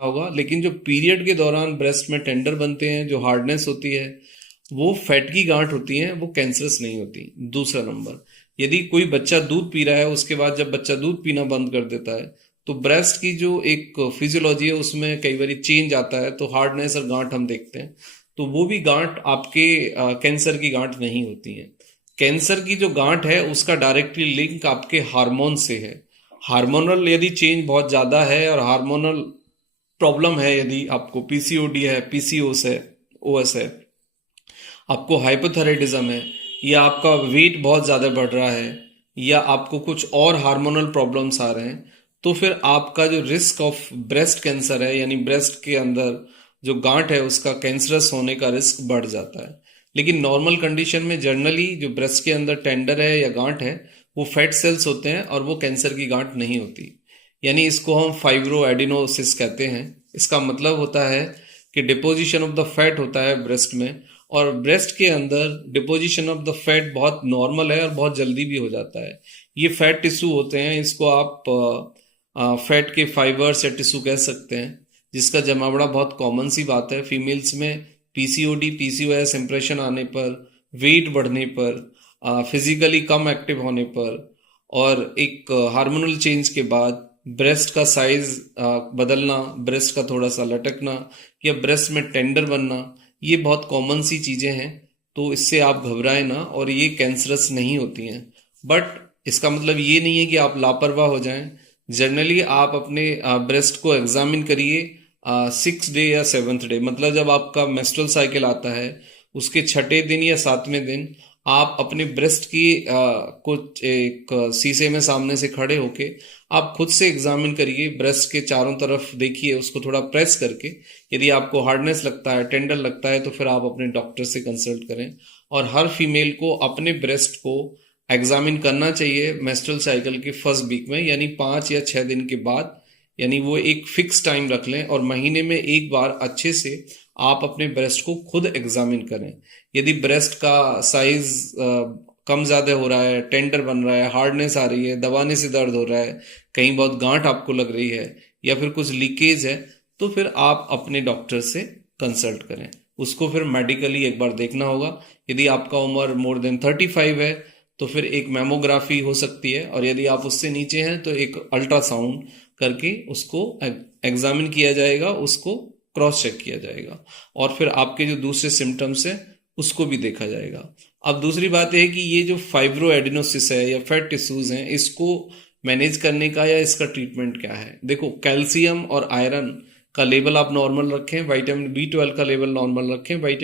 होगा, लेकिन जो पीरियड के दौरान ब्रेस्ट में टेंडर बनते हैं, जो हार्डनेस होती है, वो फैट की गांठ होती है, वो कैंसरस नहीं होती। दूसरा नंबर, यदि कोई बच्चा दूध पी रहा है, उसके बाद जब बच्चा दूध पीना बंद कर देता है, तो ब्रेस्ट की जो एक फिजियोलॉजी है उसमें कई बार चेंज आता है, तो हार्डनेस और गांठ हम देखते हैं। तो वो भी गांठ आपके कैंसर की गांठ नहीं होती है। कैंसर की जो गांठ है उसका डायरेक्टली लिंक आपके हार्मोन से है। हार्मोनल यदि चेंज बहुत ज़्यादा है और हार्मोनल प्रॉब्लम है, यदि आपको पीसीओडी है, पीसीओएस है, ओएस है, आपको हाइपोथायराइडिज्म है, या आपका वेट बहुत ज़्यादा बढ़ रहा है, या आपको कुछ और हार्मोनल प्रॉब्लम्स आ रहे हैं, तो फिर आपका जो रिस्क ऑफ ब्रेस्ट कैंसर है, यानी ब्रेस्ट के अंदर जो गांठ है उसका कैंसरस होने का रिस्क बढ़ जाता है। लेकिन नॉर्मल कंडीशन में जनरली जो ब्रेस्ट के अंदर टेंडर है या गांठ है, वो फैट सेल्स होते हैं और वो कैंसर की गांठ नहीं होती। यानी इसको हम फाइब्रो एडिनोसिस कहते हैं। इसका मतलब होता है कि डिपोजिशन ऑफ द फैट होता है ब्रेस्ट में, और ब्रेस्ट के अंदर डिपोजिशन ऑफ द फैट बहुत नॉर्मल है और बहुत जल्दी भी हो जाता है। ये फैट टिश्यू होते हैं, इसको आप फैट के फाइबर्स या टिश्यू कह सकते हैं, जिसका जमावड़ा बहुत कॉमन सी बात है। फीमेल्स में पीसीओडी पीसीओएस इंप्रेशन आने पर, वेट बढ़ने पर, फिजिकली कम एक्टिव होने पर, और एक हार्मोनल चेंज के बाद ब्रेस्ट का साइज बदलना, ब्रेस्ट का थोड़ा सा लटकना, या ब्रेस्ट में टेंडर बनना, ये बहुत कॉमन सी चीजें हैं। तो इससे आप घबराएं ना, और ये कैंसरस नहीं होती हैं। बट इसका मतलब ये नहीं है कि आप लापरवाह हो जाएं। जनरली आप अपने ब्रेस्ट को एग्जामिन करिए 6 डे या 7th डे, मतलब जब आपका मेंस्ट्रुअल साइकिल आता है उसके छठे दिन या 7वें दिन आप अपने ब्रेस्ट की कुछ एक शीशे में सामने से खड़े होके आप खुद से एग्जामिन करिए। ब्रेस्ट के चारों तरफ देखिए, उसको थोड़ा प्रेस करके। यदि आपको हार्डनेस लगता है, टेंडर लगता है, तो फिर आप अपने डॉक्टर से कंसल्ट करें। और हर फीमेल को अपने ब्रेस्ट को एग्जामिन करना चाहिए मेंस्ट्रुअल साइकिल के फर्स्ट वीक में, यानी 5 या 6 दिन के बाद। यानी वो एक फिक्स टाइम रख लें और महीने में एक बार अच्छे से आप अपने ब्रेस्ट को खुद एग्जामिन करें। यदि ब्रेस्ट का साइज कम ज्यादा हो रहा है, टेंडर बन रहा है, हार्डनेस आ रही है, दबाने से दर्द हो रहा है, कहीं बहुत गांठ आपको लग रही है, या फिर कुछ लीकेज है, तो फिर आप अपने डॉक्टर से कंसल्ट करें। उसको फिर मेडिकली एक बार देखना होगा। यदि आपका उम्र मोर देन 35 है तो फिर एक मेमोग्राफी हो सकती है, और यदि आप उससे नीचे हैं तो एक अल्ट्रासाउंड करके उसको एग्जामिन किया जाएगा, उसको क्रॉस चेक किया जाएगा, और फिर आपके जो दूसरे सिम्टम्स हैं उसको भी देखा जाएगा। अब दूसरी बात यह है कि ये जो फाइब्रो एडिनोसिस है या फैट टिश्यूज हैं, इसको मैनेज करने का या इसका ट्रीटमेंट क्या है। देखो, कैल्शियम और आयरन का लेवल आप नॉर्मल रखें, विटामिन B12 का लेवल नॉर्मल रखें,